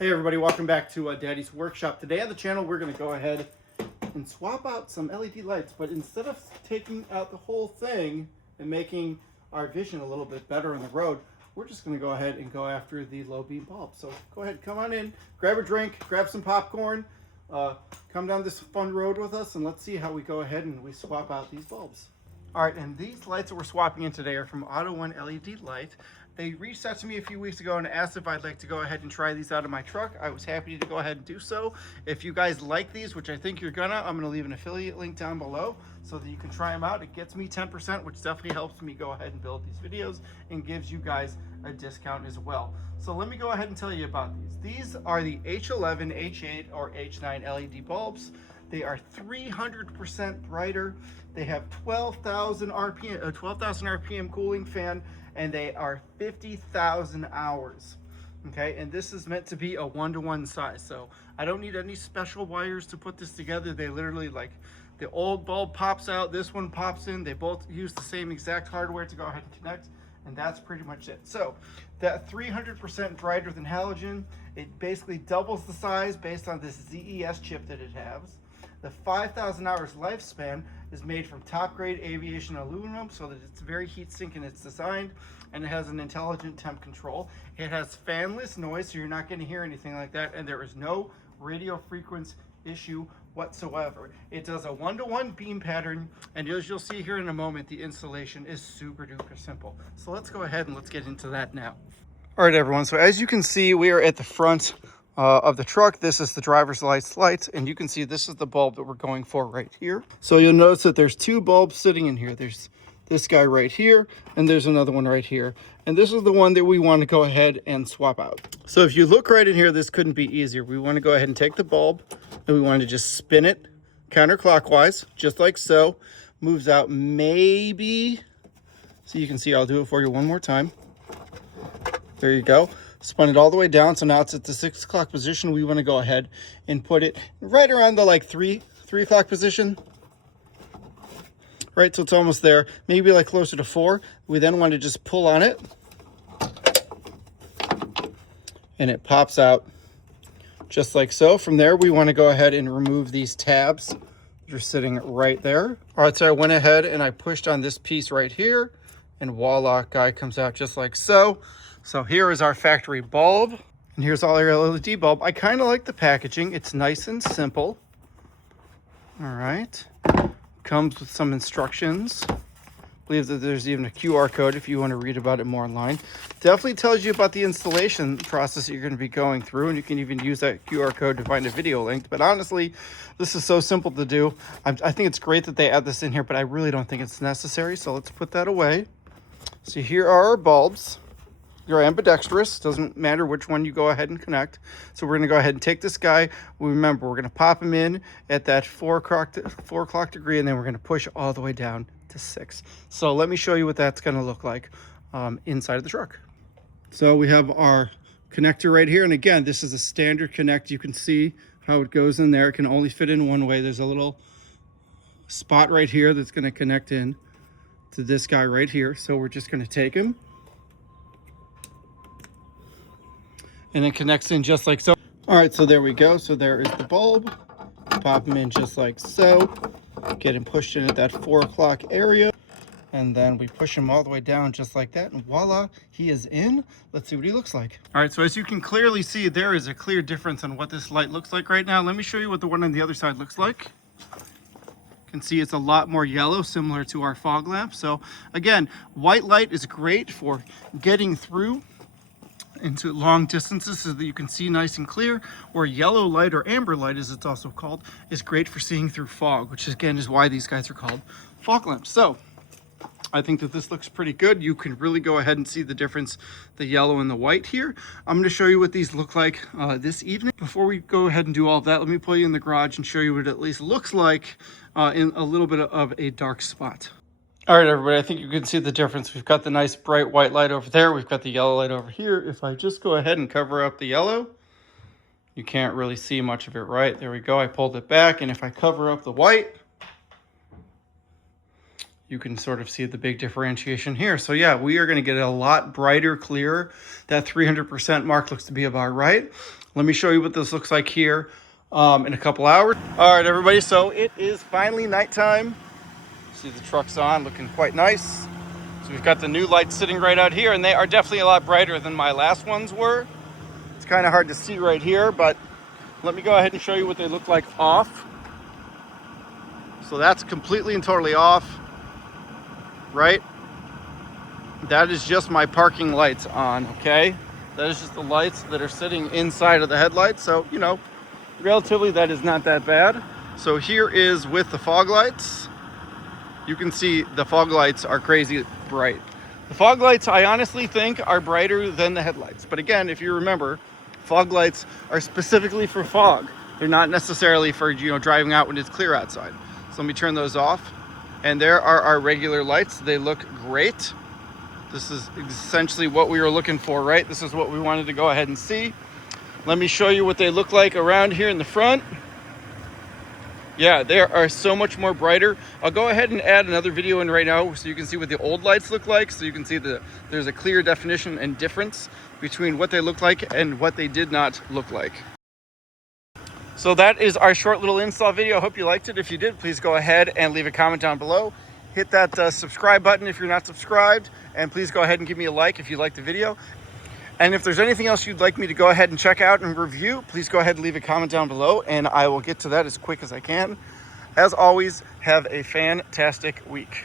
Hey everybody, welcome back to Daddy's Workshop. Today on the channel we're going to go ahead and swap out some LED lights, but instead of taking out the whole thing and making our vision a little bit better on the road, we're just going to go ahead and go after the low beam bulb. So go ahead, come on in, grab a drink, grab some popcorn, come down this fun road with us, and let's see how we go ahead and we swap out these bulbs. All right, and these lights that we're swapping in today are from Autoone LED Light. They reached out to me a few weeks ago and asked if I'd like to go ahead and try these out of my truck. I was happy to go ahead and do so. If you guys like these, which I think you're gonna, I'm gonna leave an affiliate link down below so that you can try them out. It gets me 10%, which definitely helps me go ahead and build these videos and gives you guys a discount as well. So let me go ahead and tell you about these. These are the H11, H8, or H9 LED bulbs. They are 300% brighter. They have 12,000 RPM cooling fan, and they are 50,000 hours. Okay, and this is meant to be a 1-to-1 size, so I don't need any special wires to put this together. They literally, like, the old bulb pops out, this one pops in. They both use the same exact hardware to go ahead and connect, and that's pretty much it. So that 300% brighter than halogen, it basically doubles the size based on this ZES chip that it has. The 5,000 hours lifespan is made from top grade aviation aluminum so that it's very heat sink in its design, and it has an intelligent temp control. It has fanless noise, so you're not going to hear anything like that, and there is no radio frequency issue whatsoever. It does a 1-to-1 beam pattern, and as you'll see here in a moment, the installation is super duper simple. So let's go ahead and let's get into that now. All right, everyone, so as you can see, we are at the front of the truck. This is the driver's lights, and you can see this is the bulb that we're going for right here. So you'll notice that there's two bulbs sitting in here. There's this guy right here, and there's another one right here. And this is the one that we want to go ahead and swap out. So if you look right in here, this couldn't be easier. We want to go ahead and take the bulb, and we want to just spin it counterclockwise, just like so. Moves out maybe, so you can see, I'll do it for you one more time. There you go. Spun it all the way down, so now it's at the 6 o'clock position. We want to go ahead and put it right around the like 3 o'clock position. Right, so it's almost there. Maybe like closer to 4. We then want to just pull on it, and it pops out just like so. From there, we want to go ahead and remove these tabs. They're sitting right there. All right, so I went ahead and I pushed on this piece right here, and voila, guy comes out just like so. So here is our factory bulb, and here's all your LED bulb. I kind of like the packaging. It's nice and simple. All right. Comes with some instructions. I believe that there's even a QR code if you want to read about it more online. Definitely tells you about the installation process that you're going to be going through, and you can even use that QR code to find a video link. But honestly, this is so simple to do. I think it's great that they add this in here, but I really don't think it's necessary. So let's put that away. So here are our bulbs. You're ambidextrous, doesn't matter which one you go ahead and connect. So we're gonna go ahead and take this guy. Remember, we're gonna pop him in at that 4 o'clock degree, and then we're gonna push all the way down to 6. So let me show you what that's gonna look like inside of the truck. So we have our connector right here. And again, this is a standard connect. You can see how it goes in there. It can only fit in one way. There's a little spot right here that's gonna connect in to this guy right here. So we're just gonna take him, and it connects in just like so. All right, so there we go. So there is the bulb. Pop them in just like so. Get him pushed in at that 4 o'clock area. And then we push him all the way down just like that. And voila, he is in. Let's see what he looks like. All right, so as you can clearly see, there is a clear difference on what this light looks like right now. Let me show you what the one on the other side looks like. You can see it's a lot more yellow, similar to our fog lamp. So again, white light is great for getting through into long distances so that you can see nice and clear, or yellow light, or amber light as it's also called, is great for seeing through fog, which again is why these guys are called fog lamps. So I think that this looks pretty good. You can really go ahead and see the difference, the yellow and the white here. I'm going to show you what these look like this evening. Before we go ahead and do all of that, let me pull you in the garage and show you what it at least looks like in a little bit of a dark spot. All right, everybody, I think you can see the difference. We've got the nice bright white light over there. We've got the yellow light over here. If I just go ahead and cover up the yellow, you can't really see much of it, right? There we go. I pulled it back, and if I cover up the white, you can sort of see the big differentiation here. So yeah, we are going to get a lot brighter, clearer. That 300% mark looks to be about right. Let me show you what this looks like here in a couple hours. All right, everybody, so it is finally nighttime. See the truck's on, looking quite nice. So we've got the new lights sitting right out here, and they are definitely a lot brighter than my last ones were. It's kind of hard to see right here, but let me go ahead and show you what they look like off. So that's completely and totally off. Right? That is just my parking lights on, okay? That is just the lights that are sitting inside of the headlights. So, you know, relatively that is not that bad. So here is with the fog lights. You can see the fog lights are crazy bright. The fog lights, I honestly think, are brighter than the headlights. But again, if you remember, fog lights are specifically for fog. They're not necessarily for, you know, driving out when it's clear outside. So let me turn those off. And there are our regular lights. They look great. This is essentially what we were looking for, right? This is what we wanted to go ahead and see. Let me show you what they look like around here in the front. Yeah, they are so much more brighter. I'll go ahead and add another video in right now so you can see what the old lights look like. So you can see that there's a clear definition and difference between what they look like and what they did not look like. So that is our short little install video. I hope you liked it. If you did, please go ahead and leave a comment down below. Hit that subscribe button if you're not subscribed. And please go ahead and give me a like if you liked the video. And if there's anything else you'd like me to go ahead and check out and review, please go ahead and leave a comment down below, and I will get to that as quick as I can. As always, have a fantastic week.